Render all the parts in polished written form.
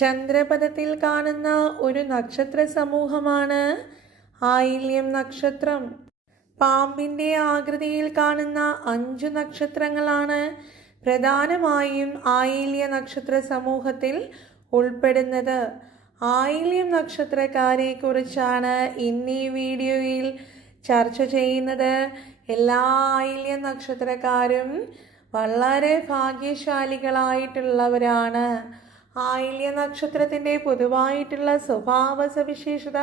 ചന്ദ്രപഥത്തിൽ കാണുന്ന ഒരു നക്ഷത്ര സമൂഹമാണ് ആയില്യം നക്ഷത്രം. പാമ്പിൻ്റെ ആകൃതിയിൽ കാണുന്ന 5 നക്ഷത്രങ്ങളാണ് പ്രധാനമായും ആയില്യ നക്ഷത്ര സമൂഹത്തിൽ ഉൾപ്പെടുന്നത്. ആയില്യം നക്ഷത്രക്കാരെ കുറിച്ചാണ് ഇന്ന് ഈ വീഡിയോയിൽ ചർച്ച ചെയ്യുന്നത്. എല്ലാ ആയില്യ നക്ഷത്രക്കാരും വളരെ ഭാഗ്യശാലികളായിട്ടുള്ളവരാണ്. ആയില്യ നക്ഷത്രത്തിൻ്റെ പൊതുവായിട്ടുള്ള സ്വഭാവ സവിശേഷത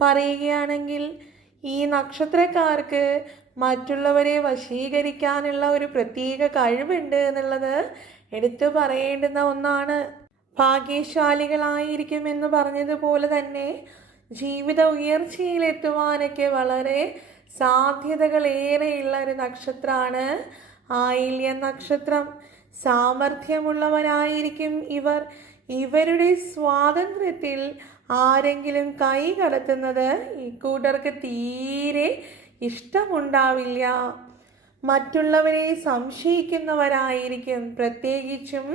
പറയുകയാണെങ്കിൽ, ഈ നക്ഷത്രക്കാർക്ക് മറ്റുള്ളവരെ വശീകരിക്കാനുള്ള ഒരു പ്രത്യേക കഴിവുണ്ട് എന്നുള്ളത് എടുത്തു പറയേണ്ടുന്ന ഒന്നാണ്. ഭാഗ്യശാലികളായിരിക്കുമെന്ന് പറഞ്ഞതുപോലെ തന്നെ ജീവിത ഉയർച്ചയിലെത്തുവാനൊക്കെ വളരെ സാധ്യതകളേറെയുള്ള ഒരു നക്ഷത്രമാണ് ആയില്യ നക്ഷത്രം. സാമർഥ്യമുള്ളവരായിരിക്കും ഇവർ. ഇവരുടെ സ്വാതന്ത്ര്യത്തിൽ ആരെങ്കിലും കൈ കടത്തുന്നത് ഇക്കൂട്ടർക്ക് തീരെ ഇഷ്ടമുണ്ടാവില്ല. മറ്റുള്ളവരെ സംശയിക്കുന്നവരായിരിക്കും. പ്രത്യേകിച്ചും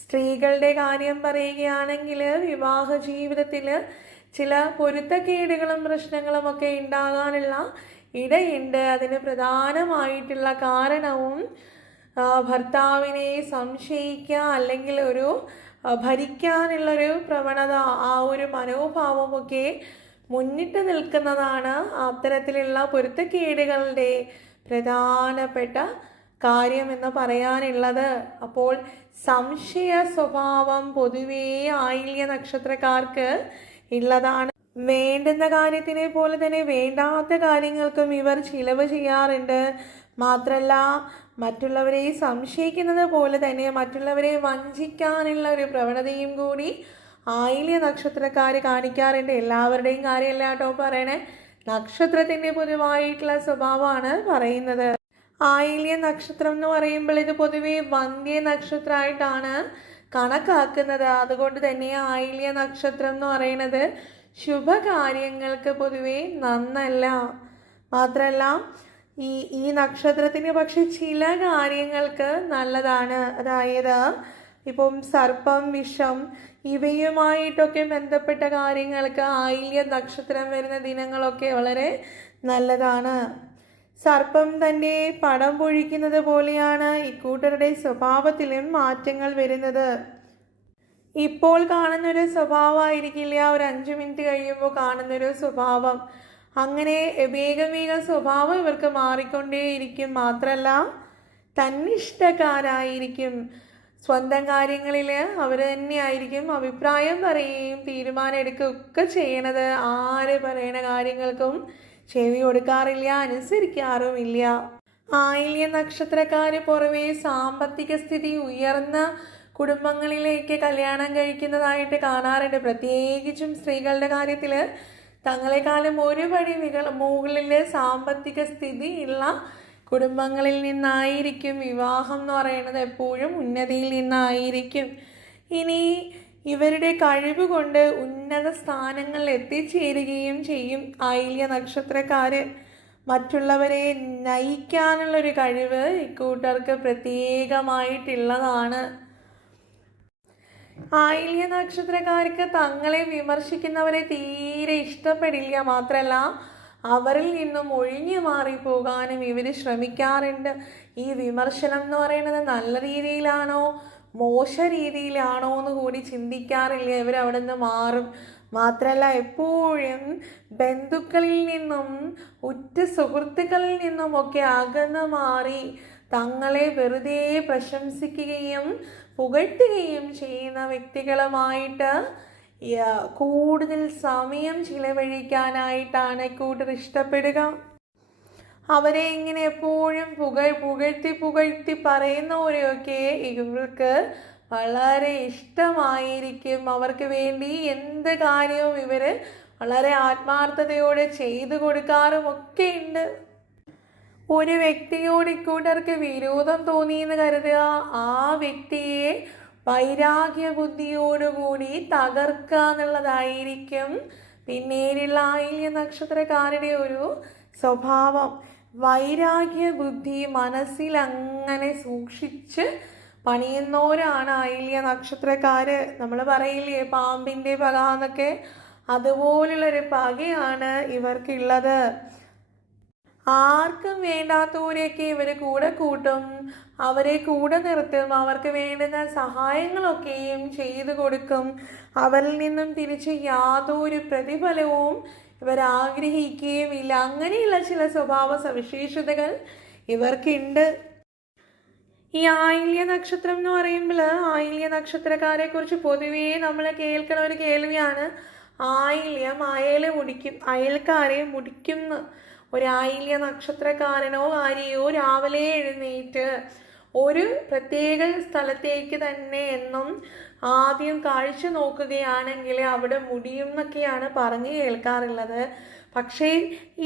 സ്ത്രീകളുടെ കാര്യം പറയുകയാണെങ്കിൽ, വിവാഹ ജീവിതത്തിൽ ചില പൊരുത്തക്കേടുകളും പ്രശ്നങ്ങളും ഒക്കെ ഉണ്ടാകാനുള്ള ഇടയുണ്ട്. അതിന് പ്രധാനമായിട്ടുള്ള കാരണവും ഭർത്താവിനെ സംശയിക്കുക, അല്ലെങ്കിൽ ഒരു ഭരിക്കാനുള്ളൊരു പ്രവണത, ആ ഒരു മനോഭാവമൊക്കെ മുന്നിട്ട് നിൽക്കുന്നതാണ് അത്തരത്തിലുള്ള പൊരുത്തക്കേടുകളുടെ പ്രധാനപ്പെട്ട കാര്യമെന്ന് പറയാനുള്ളത്. അപ്പോൾ സംശയ സ്വഭാവം പൊതുവേ ആയില്യ നക്ഷത്രക്കാർക്ക് ഉള്ളതാണ്. വേണ്ടുന്ന കാര്യത്തിനെ പോലെ തന്നെ വേണ്ടാത്ത കാര്യങ്ങൾക്കും ഇവർ ചിലവ് ചെയ്യാറുണ്ട്. മാത്രമല്ല, മറ്റുള്ളവരെ സംശയിക്കുന്നത് പോലെ തന്നെ മറ്റുള്ളവരെ വഞ്ചിക്കാനുള്ള ഒരു പ്രവണതയും കൂടി ആയില്യ നക്ഷത്രക്കാർ കാണിക്കാറുണ്ട്. എല്ലാവരുടെയും കാര്യമല്ല കേട്ടോ പറയണേ, നക്ഷത്രത്തിൻ്റെ പൊതുവായിട്ടുള്ള സ്വഭാവമാണ് പറയുന്നത്. ആയില്യ നക്ഷത്രം എന്ന് പറയുമ്പോൾ ഇത് പൊതുവെ വന്ധ്യ നക്ഷത്രമായിട്ടാണ് കണക്കാക്കുന്നത്. അതുകൊണ്ട് തന്നെ ആയില്യ നക്ഷത്രം എന്ന് പറയുന്നത് ശുഭകാര്യങ്ങൾക്ക് പൊതുവെ നന്നല്ല. മാത്രമല്ല, ഈ നക്ഷത്രത്തിന് പക്ഷെ ചില കാര്യങ്ങൾക്ക് നല്ലതാണ്. അതായത് ഇപ്പം സർപ്പം, വിഷം ഇവയുമായിട്ടൊക്കെ ബന്ധപ്പെട്ട കാര്യങ്ങൾക്ക് ആയില്യ നക്ഷത്രം വരുന്ന ദിനങ്ങളൊക്കെ വളരെ നല്ലതാണ്. സർപ്പം തൻ്റെ പടം പൊഴിക്കുന്നത് പോലെയാണ് ഇക്കൂട്ടരുടെ സ്വഭാവത്തിലും മാറ്റങ്ങൾ വരുന്നത്. ഇപ്പോൾ കാണുന്നൊരു സ്വഭാവമായിരിക്കില്ല ഒരു 5 മിനിറ്റ് കഴിയുമ്പോൾ കാണുന്നൊരു സ്വഭാവം. അങ്ങനെ വേഗം സ്വഭാവം ഇവർക്ക് മാറിക്കൊണ്ടേയിരിക്കും. മാത്രമല്ല, തന്നിഷ്ടക്കാരായിരിക്കും. സ്വന്തം കാര്യങ്ങളിൽ അവർ തന്നെയായിരിക്കും അഭിപ്രായം പറയുകയും തീരുമാനം എടുക്കുകയൊക്കെ ചെയ്യണത്. ആര് പറയണ കാര്യങ്ങൾക്കും ചെവി കൊടുക്കാറില്ല, അനുസരിക്കാറുമില്ല. ആയില്യ നക്ഷത്രക്കാർ പുറമേ സാമ്പത്തിക സ്ഥിതി ഉയർന്ന കുടുംബങ്ങളിലേക്ക് കല്യാണം കഴിക്കുന്നതായിട്ട് കാണാറുണ്ട്. പ്രത്യേകിച്ചും സ്ത്രീകളുടെ കാര്യത്തിൽ തങ്ങളെക്കാളും ഒരു പടി മുകളിൽ സാമ്പത്തിക സ്ഥിതി ഉള്ള കുടുംബങ്ങളിൽ നിന്നായിരിക്കും വിവാഹം എന്ന് പറയുന്നത്. എപ്പോഴും ഉന്നതിയിൽ നിന്നായിരിക്കും. ഇനി ഇവരുടെ കഴിവ് കൊണ്ട് ഉന്നത സ്ഥാനങ്ങളിൽ എത്തിച്ചേരുകയും ചെയ്യും ആയില്യ നക്ഷത്രക്കാർ. മറ്റുള്ളവരെ നയിക്കാനുള്ളൊരു കഴിവ് ഇക്കൂട്ടർക്ക് പ്രത്യേകമായിട്ടുള്ളതാണ്. ആയില്യ നക്ഷത്രക്കാർക്ക് തങ്ങളെ വിമർശിക്കുന്നവരെ തീരെ ഇഷ്ടപ്പെടില്ല. മാത്രമല്ല, അവരിൽ നിന്നും ഒഴിഞ്ഞു മാറിപ്പോകാനും ഇവർ ശ്രമിക്കാറുണ്ട്. ഈ വിമർശനം എന്ന് പറയുന്നത് നല്ല രീതിയിലാണോ മോശ രീതിയിലാണോ എന്ന് കൂടി ചിന്തിക്കാറില്ല. ഇവർ അവിടെ നിന്ന് മാറും. മാത്രമല്ല, എപ്പോഴും ബന്ധുക്കളിൽ നിന്നും ഉറ്റ സുഹൃത്തുക്കളിൽ നിന്നുമൊക്കെ അകന്നു മാറി തങ്ങളെ വെറുതെ പ്രശംസിക്കുകയും പുകഴ്ത്തുകയും ചെയ്യുന്ന വ്യക്തികളുമായിട്ട് കൂടുതൽ സമയം ചിലവഴിക്കാനായിട്ടാണ് കൂട്ടർ ഇഷ്ടപ്പെടുക. അവരെ ഇങ്ങനെ എപ്പോഴും പുകഴ്ത്തി പറയുന്നവരെയൊക്കെ ഇവർക്ക് വളരെ ഇഷ്ടമായിരിക്കും. അവർക്ക് വേണ്ടി എന്ത് കാര്യവും ഇവർ വളരെ ആത്മാർത്ഥതയോടെ ചെയ്തു കൊടുക്കാറുമൊക്കെ ഉണ്ട്. ഒരു വ്യക്തിയോട് ഇക്കൂട്ടർക്ക് വിരോധം തോന്നിയെന്ന് കരുതുക. ആ വ്യക്തിയെ വൈരാഗ്യ ബുദ്ധിയോടുകൂടി തകർക്കുക എന്നുള്ളതായിരിക്കും പിന്നീടുള്ള ആയില്യ നക്ഷത്രക്കാരുടെ ഒരു സ്വഭാവം. വൈരാഗ്യ ബുദ്ധി മനസ്സിൽ അങ്ങനെ സൂക്ഷിച്ച് പണിയുന്നവരാണ് ആയില്യ നക്ഷത്രക്കാര്. നമ്മൾ പറയില്ലേ പാമ്പിൻ്റെ പക എന്നൊക്കെ, അതുപോലുള്ളൊരു പകയാണ് ഇവർക്കുള്ളത്. ആർക്കും വേണ്ടാത്തവരെയൊക്കെ ഇവർ കൂടെ കൂട്ടും, അവരെ കൂടെ നിർത്തും, അവർക്ക് വേണ്ടുന്ന സഹായങ്ങളൊക്കെയും ചെയ്തു കൊടുക്കും. അവരിൽ നിന്നും തിരിച്ച് യാതൊരു പ്രതിഫലവും ഇവർ ആഗ്രഹിക്കുകയുമില്ല. അങ്ങനെയുള്ള ചില സ്വഭാവ സവിശേഷതകൾ ഇവർക്കുണ്ട്. ഈ ആയില്യ നക്ഷത്രം എന്ന് പറയുമ്പോൾ ആയില്യ നക്ഷത്രക്കാരെ കുറിച്ച് പൊതുവേ നമ്മൾ കേൾക്കുന്ന ഒരു കേൾവിയാണ് ആയില്യം അയൽക്കാരെ മുടിക്കുന്നു. ഒരു ആയില്യ നക്ഷത്രക്കാരനോ കാര്യയോ രാവിലെ എഴുന്നേറ്റ് ഒരു പ്രത്യേക സ്ഥലത്തേക്ക് തന്നെ എന്നും ആദ്യം കാഴ്ച നോക്കുകയാണെങ്കിൽ അവിടെ മുടിയും എന്നൊക്കെയാണ് പറഞ്ഞു കേൾക്കാറുള്ളത്. പക്ഷേ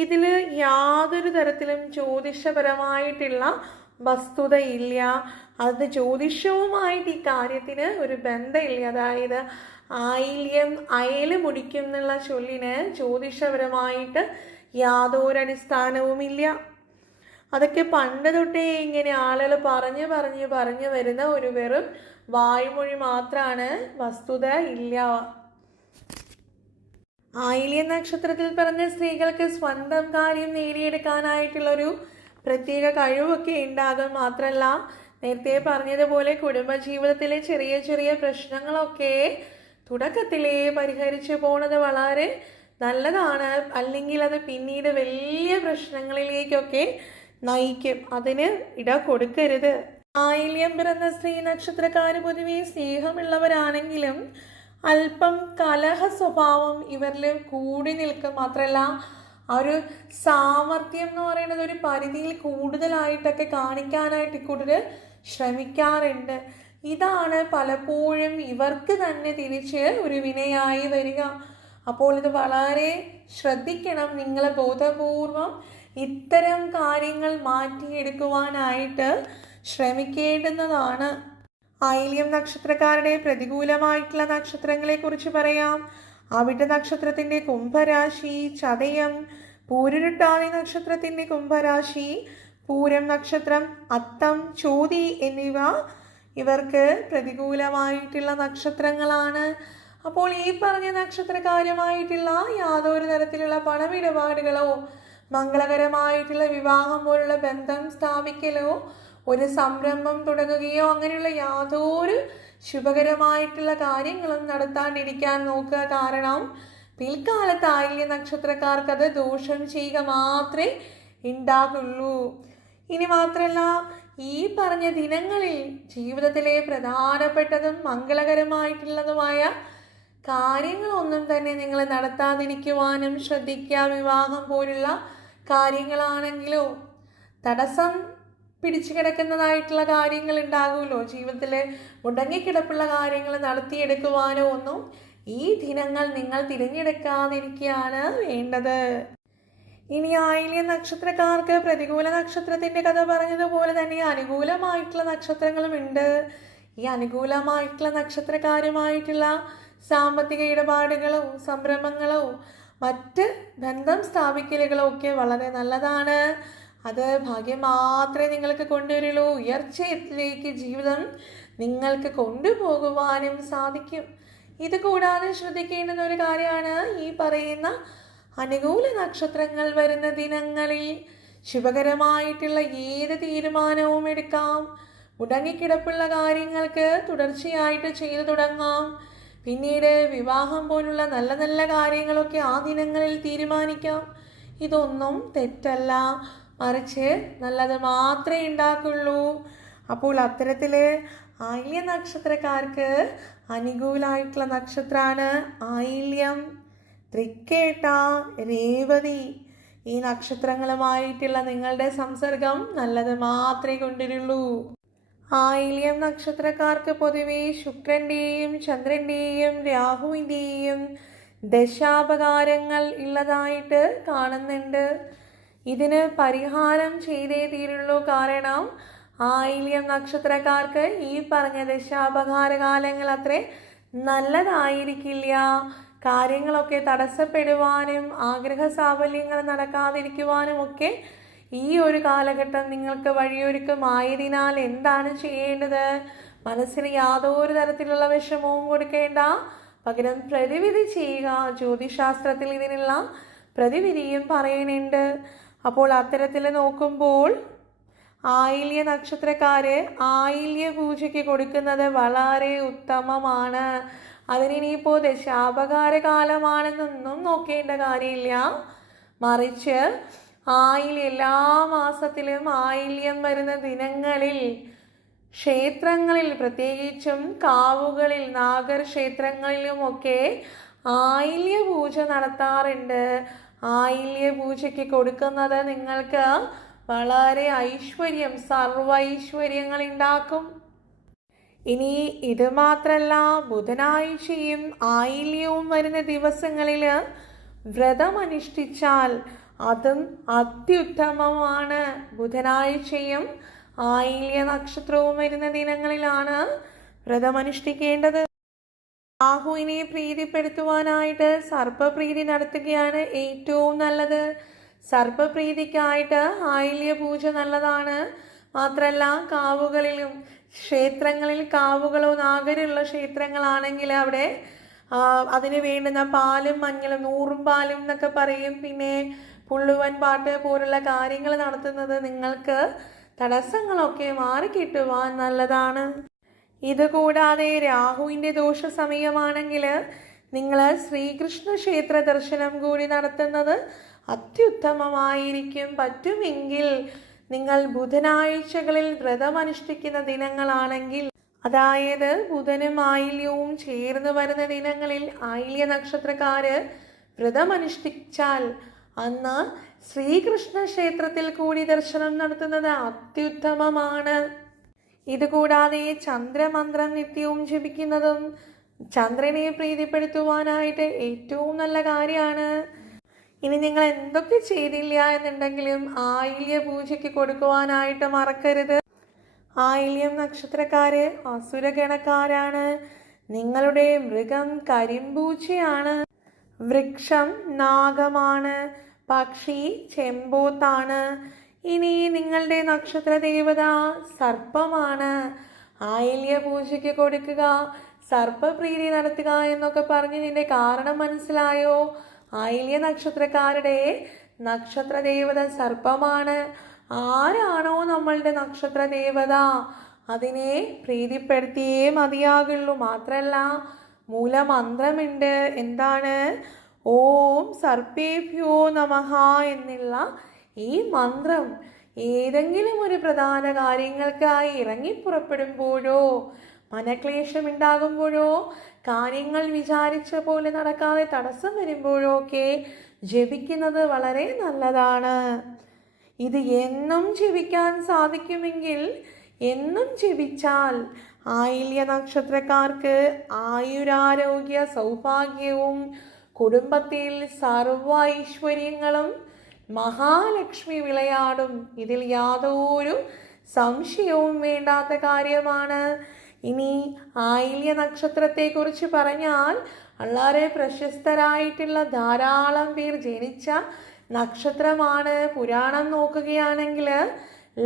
ഇതിൽ യാതൊരു തരത്തിലും ജ്യോതിഷപരമായിട്ടുള്ള വസ്തുതയില്ല. അത് ജ്യോതിഷവുമായിട്ട് ഈ കാര്യത്തിന് ഒരു ബന്ധമില്ല. അതായത് ആയില്യം അയല് മുടിക്കും എന്നുള്ള ചൊല്ലിന് ജ്യോതിഷപരമായിട്ട് യാതൊരടിസ്ഥാനവുമില്ല. അതൊക്കെ പണ്ട് തൊട്ടേ ഇങ്ങനെ ആളുകൾ പറഞ്ഞു വരുന്ന ഒരു വെറും വായ്മൊഴി മാത്രമാണ്, വസ്തുത ഇല്ല. ആയില്യ നക്ഷത്രത്തിൽ പിറന്ന സ്ത്രീകൾക്ക് സ്വന്തം കാര്യം നേടിയെടുക്കാനായിട്ടുള്ളൊരു പ്രത്യേക കഴിവൊക്കെ ഉണ്ടാകും. മാത്രമല്ല, നേരത്തെ പറഞ്ഞതുപോലെ കുടുംബജീവിതത്തിലെ ചെറിയ ചെറിയ പ്രശ്നങ്ങളൊക്കെ തുടക്കത്തിലേ പരിഹരിച്ചു പോണത് വളരെ നല്ലതാണ്. അല്ലെങ്കിൽ അത് പിന്നീട് വലിയ പ്രശ്നങ്ങളിലേക്കൊക്കെ നയിക്കും. അതിന് ഇട കൊടുക്കരുത്. ആയില്യം പിറന്ന സ്ത്രീ നക്ഷത്രക്കാര് പൊതുവെ സ്നേഹമുള്ളവരാണെങ്കിലും അല്പം കലഹ സ്വഭാവം ഇവരിൽ കൂടി നിൽക്കും. മാത്രമല്ല, ആ ഒരു സാമർത്ഥ്യം എന്ന് പറയുന്നത് ഒരു പരിധിയിൽ കൂടുതലായിട്ടൊക്കെ കാണിക്കാനായിട്ട് കൂടുതൽ ശ്രമിക്കാറുണ്ട്. ഇതാണ് പലപ്പോഴും ഇവർക്ക് തന്നെ തിരിച്ച് ഒരു വിനയായി വരിക. അപ്പോൾ ഇത് വളരെ ശ്രദ്ധിക്കണം. നിങ്ങൾ ബോധപൂർവം ഇത്തരം കാര്യങ്ങൾ മാറ്റിയെടുക്കുവാനായിട്ട് ശ്രമിക്കേണ്ടുന്നതാണ്. ആയില്യം നക്ഷത്രക്കാരുടെ പ്രതികൂലമായിട്ടുള്ള നക്ഷത്രങ്ങളെ കുറിച്ച് പറയാം. അവിട്ട നക്ഷത്രത്തിൻ്റെ കുംഭരാശി, ചതയം, പൂരുരുട്ടാതി നക്ഷത്രത്തിൻ്റെ കുംഭരാശി, പൂരം നക്ഷത്രം, അത്തം, ചോതി എന്നിവ ഇവർക്ക് പ്രതികൂലമായിട്ടുള്ള നക്ഷത്രങ്ങളാണ്. അപ്പോൾ ഈ പറഞ്ഞ നക്ഷത്രകാര്യമായിട്ടുള്ള യാതൊരു തരത്തിലുള്ള പണമിടപാടുകളോ മംഗളകരമായിട്ടുള്ള വിവാഹം പോലുള്ള ബന്ധം സ്ഥാപിക്കലോ ഒരു സംരംഭം തുടങ്ങുകയോ അങ്ങനെയുള്ള യാതൊരു ശുഭകരമായിട്ടുള്ള കാര്യങ്ങളും നടത്താണ്ടിരിക്കാൻ നോക്കുക. കാരണം പിൽക്കാലത്ത് ആയില്യ നക്ഷത്രക്കാർക്കത് ദോഷം ചെയ്യുക മാത്രമേ ഉണ്ടാകുള്ളൂ. ഇനി മാത്രമല്ല, ഈ പറഞ്ഞ ദിനങ്ങളിൽ ജീവിതത്തിലെ പ്രധാനപ്പെട്ടതും മംഗളകരമായിട്ടുള്ളതുമായ കാര്യങ്ങളൊന്നും തന്നെ നിങ്ങൾ നടത്താതിരിക്കുവാനും ശ്രദ്ധിക്കുക. വിവാഹം പോലുള്ള കാര്യങ്ങളാണെങ്കിലോ തടസ്സം പിടിച്ചു കിടക്കുന്നതായിട്ടുള്ള കാര്യങ്ങൾ ഉണ്ടാകുമല്ലോ, ജീവിതത്തിൽ മുടങ്ങിക്കിടപ്പുള്ള കാര്യങ്ങൾ നടത്തിയെടുക്കുവാനോ ഒന്നും ഈ ദിനങ്ങൾ നിങ്ങൾ തിരഞ്ഞെടുക്കാതിരിക്കുകയാണ് വേണ്ടത്. ഇനി ആയില്യ നക്ഷത്രക്കാർക്ക് പ്രതികൂല നക്ഷത്രത്തിൻ്റെ കഥ പറഞ്ഞതുപോലെ തന്നെ അനുകൂലമായിട്ടുള്ള നക്ഷത്രങ്ങളുമുണ്ട്. ഈ അനുകൂലമായിട്ടുള്ള നക്ഷത്രക്കാരുമായിട്ടുള്ള സാമ്പത്തിക ഇടപാടുകളോ സംരംഭങ്ങളോ മറ്റ് ബന്ധം സ്ഥാപിക്കലുകളോ ഒക്കെ വളരെ നല്ലതാണ്. അത് ഭാഗ്യം മാത്രമേ നിങ്ങൾക്ക് കൊണ്ടുവരുള്ളൂ. ഉയർച്ചയിലേക്ക് ജീവിതം നിങ്ങൾക്ക് കൊണ്ടുപോകുവാനും സാധിക്കും. ഇത് കൂടാതെ ശ്രദ്ധിക്കേണ്ടുന്ന ഒരു കാര്യമാണ്, ഈ പറയുന്ന അനുകൂല നക്ഷത്രങ്ങൾ വരുന്ന ദിനങ്ങളിൽ ശുഭകരമായിട്ടുള്ള ഏത് തീരുമാനവും എടുക്കാം. മുടങ്ങിക്കിടപ്പുള്ള കാര്യങ്ങൾക്ക് തുടർച്ചയായിട്ട് ചെയ്തു തുടങ്ങാം. പിന്നീട് വിവാഹം പോലുള്ള നല്ല നല്ല കാര്യങ്ങളൊക്കെ ആ ദിനങ്ങളിൽ തീരുമാനിക്കാം. ഇതൊന്നും തെറ്റല്ല, മറിച്ച് നല്ലത് മാത്രമേ ഉണ്ടാക്കുള്ളൂ. അപ്പോൾ അത്തരത്തിൽ ആയില്യ നക്ഷത്രക്കാർക്ക് അനുകൂലമായിട്ടുള്ള നക്ഷത്രമാണ് ആയില്യം, തൃക്കേട്ട, രേവതി. ഈ നക്ഷത്രങ്ങളുമായിട്ടുള്ള നിങ്ങളുടെ സംസർഗം നല്ലത് മാത്രമേ കൊണ്ടുവരുള്ളൂ. ആയില്യം നക്ഷത്രക്കാർക്ക് പൊതുവെ ശുക്രൻ്റെയും ചന്ദ്രൻ്റെയും രാഹുവിൻ്റെയും ദശാപകാരങ്ങൾ ഉള്ളതായിട്ട് കാണുന്നുണ്ട്. ഇതിന് പരിഹാരം ചെയ്തേ തീരുള്ളൂ. കാരണം ആയില്യം നക്ഷത്രക്കാർക്ക് ഈ പറഞ്ഞ ദശാപകാരകാലങ്ങൾ അത്രേ നല്ലതായിരിക്കില്ല. കാര്യങ്ങളൊക്കെ തടസ്സപ്പെടുവാനും ആഗ്രഹ സാഫല്യങ്ങൾ നടക്കാതിരിക്കുവാനും ഒക്കെ ഈ ഒരു കാലഘട്ടം നിങ്ങൾക്ക് വഴിയൊരുക്കമായതിനാൽ എന്താണ് ചെയ്യേണ്ടത്? മനസ്സിന് യാതൊരു തരത്തിലുള്ള വിഷമവും കൊടുക്കേണ്ട, പകരം പ്രതിവിധി ചെയ്യുക. ജ്യോതിശാസ്ത്രത്തിൽ ഇതിനുള്ള പ്രതിവിധിയും പറയുന്നുണ്ട്. അപ്പോൾ അത്തരത്തിൽ നോക്കുമ്പോൾ ആയില്യ നക്ഷത്രക്കാര് ആയില്യ പൂജയ്ക്ക് കൊടുക്കുന്നത് വളരെ ഉത്തമമാണ്. അതിനിപ്പോൾ ദശാപകാര കാലമാണെന്നൊന്നും നോക്കേണ്ട കാര്യമില്ല. മറിച്ച് എല്ലാ മാസത്തിലും ആയില്യം വരുന്ന ദിനങ്ങളിൽ ക്ഷേത്രങ്ങളിൽ, പ്രത്യേകിച്ചും കാവുകളിൽ, നാഗർ ക്ഷേത്രങ്ങളിലുമൊക്കെ ആയില്യ പൂജ നടത്താറുണ്ട്. ആയില്യ പൂജയ്ക്ക് കൊടുക്കുന്നത് നിങ്ങൾക്ക് വളരെ ഐശ്വര്യം, സർവൈശ്വര്യങ്ങൾ ഉണ്ടാക്കും. ഇനി ഇത് മാത്രല്ല, ബുധനാഴ്ചയും ആയില്യവും വരുന്ന ദിവസങ്ങളിൽ വ്രതമനുഷ്ഠിച്ചാൽ അതും അത്യുത്തമമാണ്. ബുധനാഴ്ചയും ആയില്യ നക്ഷത്രവും വരുന്ന ദിനങ്ങളിലാണ് വ്രതമനുഷ്ഠിക്കേണ്ടത്. രാഹുവിനെ പ്രീതിപ്പെടുത്തുവാനായിട്ട് സർപ്പപ്രീതി നടത്തുകയാണ് ഏറ്റവും നല്ലത്. സർപ്പപ്രീതിക്കായിട്ട് ആയില്യ പൂജ നല്ലതാണ്. മാത്രമല്ല, കാവുകളിലും ക്ഷേത്രങ്ങളിൽ, കാവുകളോ നാഗരുള്ള ക്ഷേത്രങ്ങളാണെങ്കിൽ അവിടെ അതിന് വേണ്ടുന്ന പാലും മഞ്ഞളും, നൂറും പാലും എന്നൊക്കെ പറയും, പിന്നെ പുള്ളുവൻ പാട്ട് പോലുള്ള കാര്യങ്ങൾ നടത്തുന്നത് നിങ്ങൾക്ക് തടസ്സങ്ങളൊക്കെ മാറിക്കിട്ടുവാൻ നല്ലതാണ്. ഇതുകൂടാതെ രാഹുവിൻ്റെ ദോഷ സമയമാണെങ്കിൽ നിങ്ങൾ ശ്രീകൃഷ്ണ ക്ഷേത്ര ദർശനം കൂടി നടത്തുന്നത് അത്യുത്തമമായിരിക്കും. പറ്റുമെങ്കിൽ നിങ്ങൾ ബുധനാഴ്ചകളിൽ വ്രതമനുഷ്ഠിക്കുന്ന ദിനങ്ങളാണെങ്കിൽ, അതായത് ബുധനും ആയില്യവും ചേർന്ന് വരുന്ന ദിനങ്ങളിൽ ആയില്യ നക്ഷത്രക്കാര് വ്രതമനുഷ്ഠിച്ചാൽ അന്ന് ശ്രീകൃഷ്ണ ക്ഷേത്രത്തിൽ കൂടി ദർശനം നടത്തുന്നത് അത്യുത്തമമാണ്. ഇതുകൂടാതെ ചന്ദ്രമന്ത്രം നിത്യവും ജപിക്കുന്നതും ചന്ദ്രനെ പ്രീതിപ്പെടുത്തുവാനായിട്ട് ഏറ്റവും നല്ല കാര്യമാണ്. ഇനി നിങ്ങൾ എന്തൊക്കെ ചെയ്തില്ല എന്നുണ്ടെങ്കിലും ആയില്യ പൂജയ്ക്ക് കൊടുക്കുവാനായിട്ട് മറക്കരുത്. ആയില്യം നക്ഷത്രക്കാര് അസുരഗണക്കാരാണ്. നിങ്ങളുടെ മൃഗം കരിമ്പൂച്ചയാണ്, വൃക്ഷം നാഗമാണ്, പക്ഷി ചെമ്പോത്താണ്. ഇനി നിങ്ങളുടെ നക്ഷത്ര ദേവത സർപ്പമാണ്. ആയില്യ പൂജയ്ക്ക് കൊടുക്കുക, സർപ്പപ്രീതി നടത്തുക എന്നൊക്കെ പറഞ്ഞ് ഇതിൻ്റെ കാരണം മനസ്സിലായോ? ആയില്യ നക്ഷത്രക്കാരുടെ നക്ഷത്ര ദേവത സർപ്പമാണ്. ആരാണോ നമ്മളുടെ നക്ഷത്ര ദേവത അതിനെ പ്രീതിപ്പെടുത്തിയേ മതിയാകുള്ളൂ. മാത്രമല്ല, മൂലമന്ത്രമുണ്ട്. എന്താണ്? ഓം സർപ്പേഭ്യോ നമഃ എന്നുള്ള ഈ മന്ത്രം ഏതെങ്കിലും ഒരു പ്രധാന കാര്യങ്ങൾക്കായി ഇറങ്ങിപ്പുറപ്പെടുമ്പോഴോ, മനക്ലേശമുണ്ടാകുമ്പോഴോ, കാര്യങ്ങൾ വിചാരിച്ച പോലെ നടക്കാതെ തടസ്സം വരുമ്പോഴോ ഒക്കെ ജപിക്കുന്നത് വളരെ നല്ലതാണ്. ഇത് എന്നും ജപിക്കാൻ സാധിക്കുമെങ്കിൽ എന്നും ജപിച്ചാൽ ആയില്യ നക്ഷത്രക്കാർക്ക് ആയുരാരോഗ്യ സൗഭാഗ്യവും കുടുംബത്തിൽ സർവ ഐശ്വര്യങ്ങളും മഹാലക്ഷ്മി വിളയാടും. ഇതിൽ യാതൊരു സംശയവും വേണ്ടാത്ത കാര്യമാണ്. ഇനി ആയില്യ നക്ഷത്രത്തെക്കുറിച്ച് പറഞ്ഞാൽ വളരെ പ്രശസ്തരായിട്ടുള്ള ധാരാളം പേർ ജനിച്ച നക്ഷത്രമാണ്. പുരാണം നോക്കുകയാണെങ്കിൽ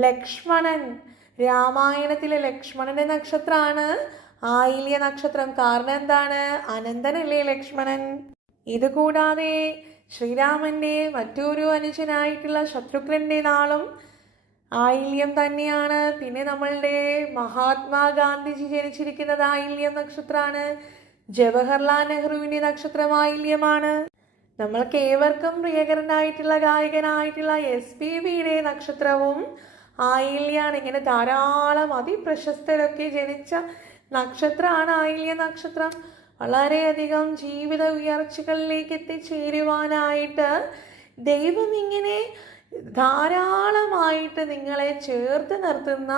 ലക്ഷ്മണൻ, രാമായണത്തിലെ ലക്ഷ്മണന്റെ നക്ഷത്രമാണ് ആയില്യ നക്ഷത്രം. കാരണം എന്താണ്? അനന്തനല്ലേ ലക്ഷ്മണൻ. ഇതുകൂടാതെ ശ്രീരാമന്റെ മറ്റൊരു അനുജനായിട്ടുള്ള ശത്രുഘ്നന്റെ നാളും ആയില്യം തന്നെയാണ്. പിന്നെ നമ്മളുടെ മഹാത്മാഗാന്ധിജി ജനിച്ചിരിക്കുന്നത് ആയില്യം നക്ഷത്രമാണ്. ജവഹർലാൽ നെഹ്റുവിന്റെ നക്ഷത്രം ആയില്യമാണ്. നമ്മൾക്ക് ഏവർക്കും പ്രിയകരനായിട്ടുള്ള ഗായകനായിട്ടുള്ള SPBയുടെ നക്ഷത്രവും ആയില്യാണ്. ഇങ്ങനെ ധാരാളം അതിപ്രശസ്തരൊക്കെ ജനിച്ച നക്ഷത്രമാണ് ആയില്യ നക്ഷത്രം. വളരെയധികം ജീവിത ഉയർച്ചകളിലേക്ക് എത്തിച്ചേരുവാനായിട്ട് ദൈവം ഇങ്ങനെ ധാരാളമായിട്ട് നിങ്ങളെ ചേർത്ത് നിർത്തുന്ന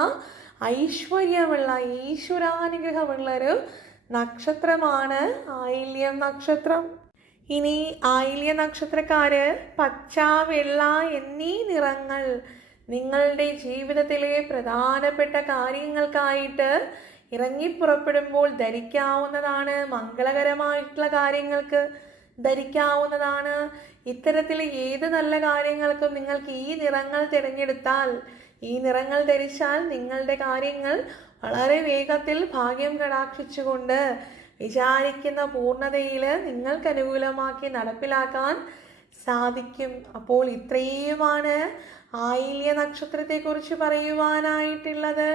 ഐശ്വര്യമുള്ള, ഈശ്വരാനുഗ്രഹമുള്ളൊരു നക്ഷത്രമാണ് ആയില്യം നക്ഷത്രം. ഇനി ആയില്യ നക്ഷത്രക്കാര് പച്ച, വെള്ള എന്നീ നിറങ്ങൾ നിങ്ങളുടെ ജീവിതത്തിലെ പ്രധാനപ്പെട്ട കാര്യങ്ങൾക്കായിട്ട് ഇറങ്ങിപ്പുറപ്പെടുമ്പോൾ ധരിക്കാവുന്നതാണ്. മംഗളകരമായിട്ടുള്ള കാര്യങ്ങൾക്ക് ധരിക്കാവുന്നതാണ്. ഇത്തരത്തിൽ ഏത് നല്ല കാര്യങ്ങൾക്കും നിങ്ങൾക്ക് ഈ നിറങ്ങൾ തിരഞ്ഞെടുത്താൽ, ഈ നിറങ്ങൾ ധരിച്ചാൽ നിങ്ങളുടെ കാര്യങ്ങൾ വളരെ വേഗത്തിൽ ഭാഗ്യം കടാക്ഷിച്ചുകൊണ്ട് വിചാരിക്കുന്ന പൂർണ്ണതയിൽ നിങ്ങൾക്ക് അനുകൂലമാക്കി നടപ്പിലാക്കാൻ സാധിക്കും. അപ്പോൾ ഇത്രയുമാണ് ആയില്യ നക്ഷത്രത്തെക്കുറിച്ച് പറയുവാനായിട്ടുള്ളത്.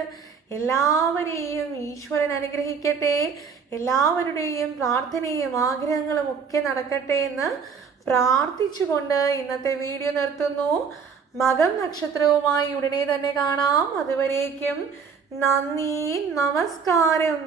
എല്ലാവരെയും ഈശ്വരൻ അനുഗ്രഹിക്കട്ടെ. എല്ലാവരുടെയും പ്രാർത്ഥനയും ആഗ്രഹങ്ങളും ഒക്കെ നടക്കട്ടെ എന്ന് പ്രാർത്ഥിച്ചുകൊണ്ട് ഇന്നത്തെ വീഡിയോ നിർത്തുന്നു. മകം നക്ഷത്രവുമായി ഉടനെ തന്നെ കാണാം. അതുവരേക്കും നന്ദി, നമസ്കാരം.